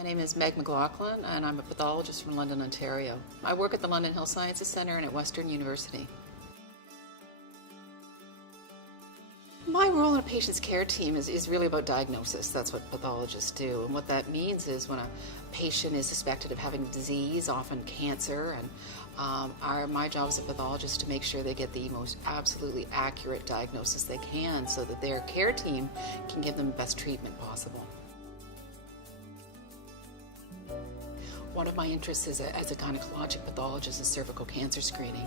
My name is Meg Mclachlin, and I'm a pathologist from London, Ontario. I work at the London Health Sciences Centre and at Western University. My role in a patient's care team is really about diagnosis. That's what pathologists do. And what that means is when a patient is suspected of having a disease, often cancer, and my job as a pathologist to make sure they get the most absolutely accurate diagnosis they can so that their care team can give them the best treatment possible. One of my interests as a gynecologic pathologist is cervical cancer screening.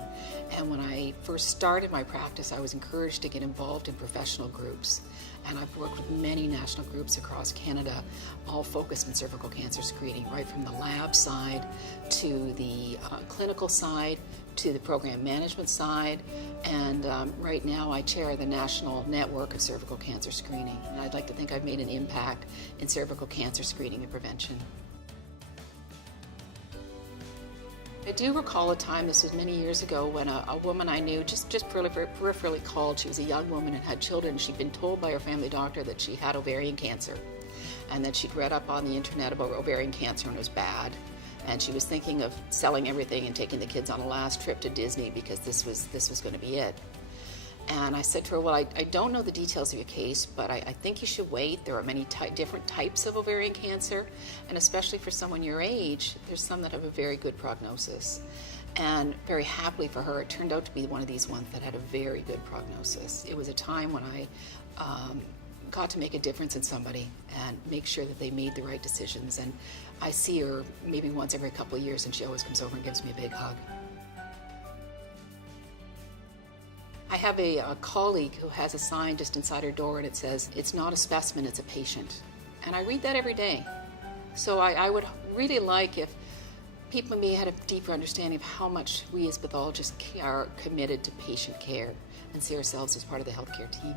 And when I first started my practice, I was encouraged to get involved in professional groups. And I've worked with many national groups across Canada, all focused on cervical cancer screening, right from the lab side to the clinical side to the program management side. And right now I chair the National Network of Cervical Cancer Screening. And I'd like to think I've made an impact in cervical cancer screening and prevention. I do recall a time, this was many years ago, when a woman I knew just peripherally called. She was a young woman and had children. She'd been told by her family doctor that she had ovarian cancer and that she'd read up on the internet about ovarian cancer and it was bad. And she was thinking of selling everything and taking the kids on a last trip to Disney because this was going to be it. And I said to her, well, I don't know the details of your case, but I think you should wait. There are many different types of ovarian cancer, and especially for someone your age, there's some that have a very good prognosis. And very happily for her, it turned out to be one of these ones that had a very good prognosis. It was a time when I got to make a difference in somebody and make sure that they made the right decisions. And I see her maybe once every couple of years, and she always comes over and gives me a big hug. I have a colleague who has a sign just inside her door and it says, "It's not a specimen, it's a patient." And I read that every day. So I would really like if people maybe had a deeper understanding of how much we as pathologists are committed to patient care and see ourselves as part of the healthcare team.